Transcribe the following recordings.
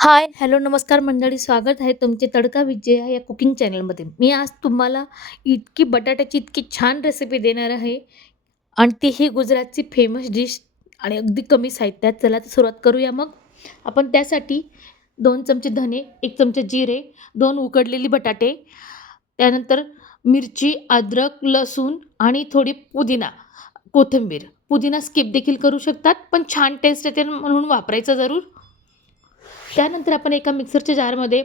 हाय, hello, नमस्कार मंडळी. स्वागत आहे तुमचे तडका विजया या कुकिंग चॅनलमध्ये. मी आज तुम्हाला इतकी बटाट्याची इतकी छान रेसिपी देणार आहे आणि तीही गुजरातची फेमस डिश आणि अगदी कमी साहित्यात. चला तर सुरुवात करूया मग. आपण त्यासाठी 2 चमचे धने, 1 चमचा जिरे, 2 उकडलेली बटाटे, त्यानंतर मिरची, अद्रक, लसूण आणि थोडी पुदिना, कोथिंबीर. पुदिना स्किप देखील करू शकतात, पण छान टेस्ट येते म्हणून वापरायचं जरूर. त्यानंतर आपण एका मिक्सरच्या जारमध्ये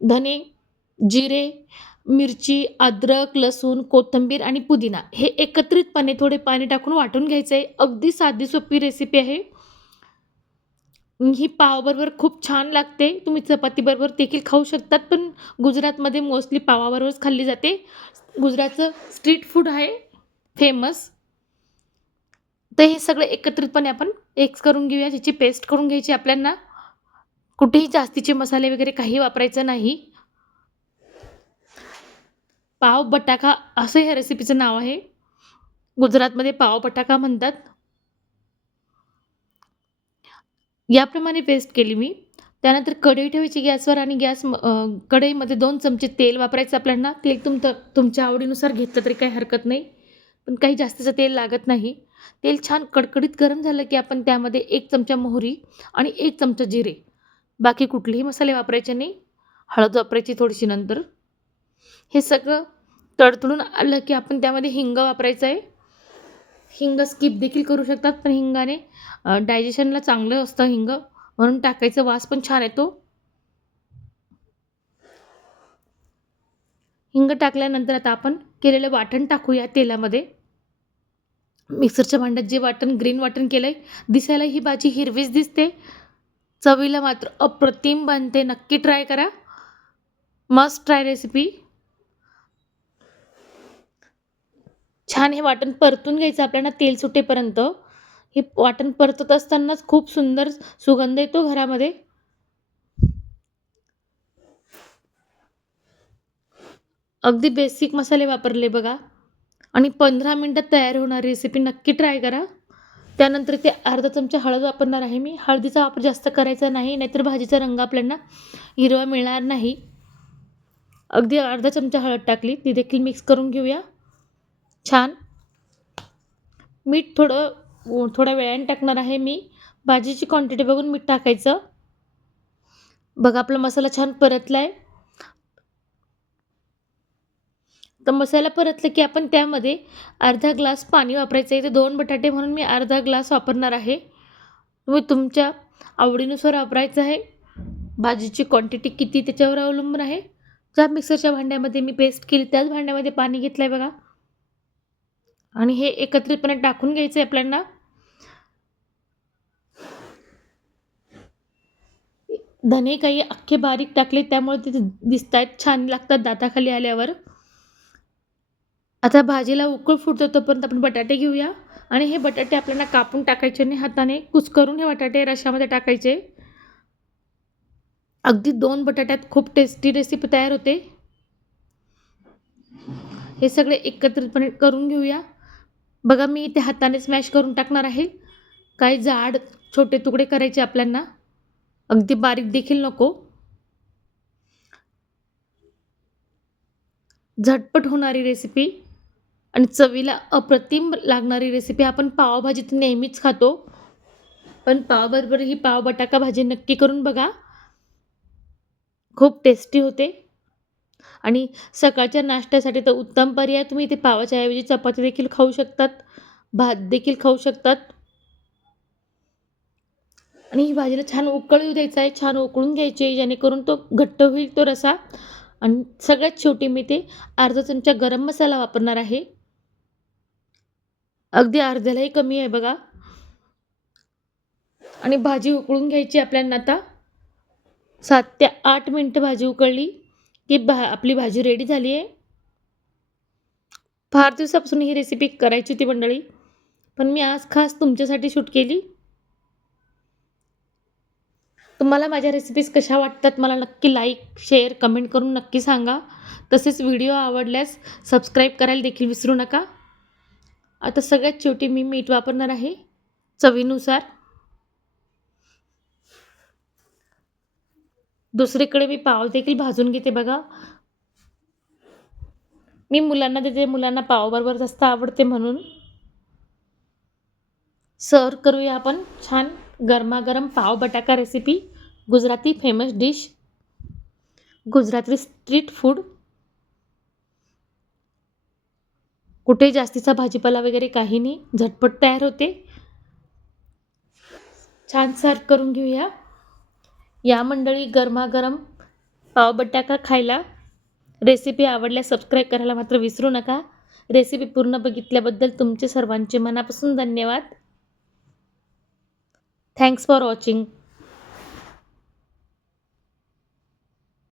धने, जिरे, मिरची, अद्रक, लसूण, कोथिंबीर आणि पुदिना हे एकत्रितपणे थोडे पाणी टाकून वाटून घ्यायचं आहे. अगदी साधी सोपी रेसिपी आहे. ही पावाबरोबर खूप छान लागते. तुम्ही चपातीबरोबर देखील खाऊ शकतात, पण गुजरातमध्ये मोस्टली पावाबरोबरच खाल्ली जाते. गुजरातचं स्ट्रीट फूड आहे फेमस. तर हे सगळं एकत्रितपणे आपण मिक्स करून घेऊया. याची पेस्ट करून घ्यायची आपल्याला. कुठेही जास्तीचे मसाले वगैरे काही वापरायचं नाही. पाव बटाका असं ह्या रेसिपीचं नाव आहे. गुजरातमध्ये पाव बटाका म्हणतात. याप्रमाणे पेस्ट केली मी. त्यानंतर कढई ठेवायची गॅसवर आणि कढईमध्ये 2 चमचे तेल वापरायचं आपल्याला. तेल तुमच्या आवडीनुसार घेतलं तरी काही हरकत नाही. पण काही जास्तीचं तेल लागत नाही. तेल छान कडकडीत गरम झालं की आपण त्यामध्ये 1 चमचा मोहरी आणि 1 चमचा जिरे. बाकी कुठलेही मसाले वापरायचे नाही. हळद वापरायची थोडीशी नंतर. हे सगळं तडतडून आलं की आपण त्यामध्ये हिंग वापरायचं आहे. हिंग स्किप देखील करू शकतात, पण हिंगाने डायजेशनला चांगलं असतं हिंग, म्हणून टाकायचं. वास पण छान येतो. हिंग टाकल्यानंतर आता आपण केलेलं वाटण टाकूया तेलामध्ये. मिक्सरच्या भांड्यात जे वाटण, ग्रीन वाटण केलंय, दिसायला ही भाजी हिरवीच दिसते. चवीला मात्र अप्रतिम बनते. नक्की ट्राय करा. Must try recipe. छान हे वाटण परतून घ्यायचं आपल्याला तेल सुटेपर्यंत. हे वाटण परतत असतानाच खूप सुंदर सुगंध येतो घरामध्ये. अगदी बेसिक मसाले वापरले बघा आणि 15 मिनिटात तयार होणारी रेसिपी नक्की ट्राय करा. त्यानंतर ते अर्धा चमचा हळद वापरणार आहे मी. हळदीचा वापर जास्त करायचा नाही, नाहीतर भाजीचा रंग आपल्याला हिरवा मिळणार नाही. अगदी अर्धा चमचा हळद टाकली. ती देखील मिक्स करून घेऊया छान. मीठ थोड्या वेळाने टाकणार आहे मी. भाजीची क्वांटिटी बघून मीठ टाकायचं. बघा आपला मसाला छान परतलाय. तर मसाला परतला की आपण त्यामध्ये अर्धा ग्लास पाणी वापरायचं आहे. ते 2 बटाटे म्हणून मी अर्धा ग्लास वापरणार आहे. तुम्ही तुमच्या आवडीनुसार वापरायचं आहे. भाजीची क्वांटिटी किती त्याच्यावर अवलंबून आहे. ज्या मिक्सरच्या भांड्यामध्ये मी पेस्ट केली त्याच भांड्यामध्ये पाणी घेतलंय बघा आणि हे एकत्रितपणे टाकून घ्यायचं आहे आपल्याला. धने काही अख्खे बारीक टाकले त्यामुळे ते दिसतायत छान लागतात दाताखाली आल्यावर. आता भाजीला उकळ फुटतो तोपर्यंत आपण बटाटे घेऊया आणि हे बटाटे आपल्याला कापून टाकायचे नाही, हाताने कुस्करून हे बटाटे रश्श्यामध्ये टाकायचे. अगदी 2 बटाट्यात खूप टेस्टी रेसिपी तयार होते. हे सगळे एकत्रितपणे करून घेऊया. बघा मी इथे हाताने स्मॅश करून टाकणार आहे. काही जाड छोटे तुकडे करायचे आपल्याला. अगदी बारीक देखील नको. झटपट होणारी रेसिपी आणि चवीला अप्रतिम लागणारी रेसिपी आपण पावभाजीत नेहमीच खातो. पण पावाबरोबर ही पाव बटाका भाजी नक्की करून बघा. खूप टेस्टी होते आणि सकाळच्या नाश्त्यासाठी तर उत्तम पर्याय. तुम्ही इथे पावाच्या ऐवजी चपाती देखील खाऊ शकतात, भात देखील खाऊ शकतात. आणि ही भाजीला छान उकळ येऊ द्यायचा आहे. छान उकळून घ्यायची जेणेकरून तो घट्ट होईल तो रसा. आणि सगळ्यात शेवटी मी ते अर्धा चमचा गरम मसाला वापरणार आहे. अगदी अर्ध्यालाही कमी आहे बघा. आणि भाजी उकळून घ्यायची आपल्याला आता. 7 ते 8 मिनिटं भाजी उकळली की आपली भाजी रेडी झाली आहे. फार दिवसापासून ही रेसिपी करायची होती मंडळी, पण मी आज खास तुमच्यासाठी शूट केली. तुम्हाला माझ्या रेसिपीज कशा वाटतात मला नक्की लाईक, शेअर, कमेंट करून नक्की सांगा. तसेच व्हिडिओ आवडल्यास सबस्क्राईब करायला देखील विसरू नका. आता सगळ्यात शेवटी मी मीठ वापरणार आहे चवीनुसार. दुसरीकडे मी पाव देखील भाजून घेते बघा. मी मुलांना देते, मुलांना पावाबरोबर जास्त आवडते म्हणून. सर्व्ह करूया आपण छान गरमागरम pav bataka recipe. Gujarati famous dish, Gujarati street food. कुठे जास्तीचा भाजीपाला वगैरे काही नाही, झटपट तयार होते. छान सर्व्ह करून घेऊया. या मंडळी गरमागरम पाव बटाका खायला. रेसिपी आवडल्यास सबस्क्राईब करायला मात्र विसरू नका. रेसिपी पूर्ण बघितल्याबद्दल तुमचे सर्वांचे मनापासून धन्यवाद. Thanks for watching.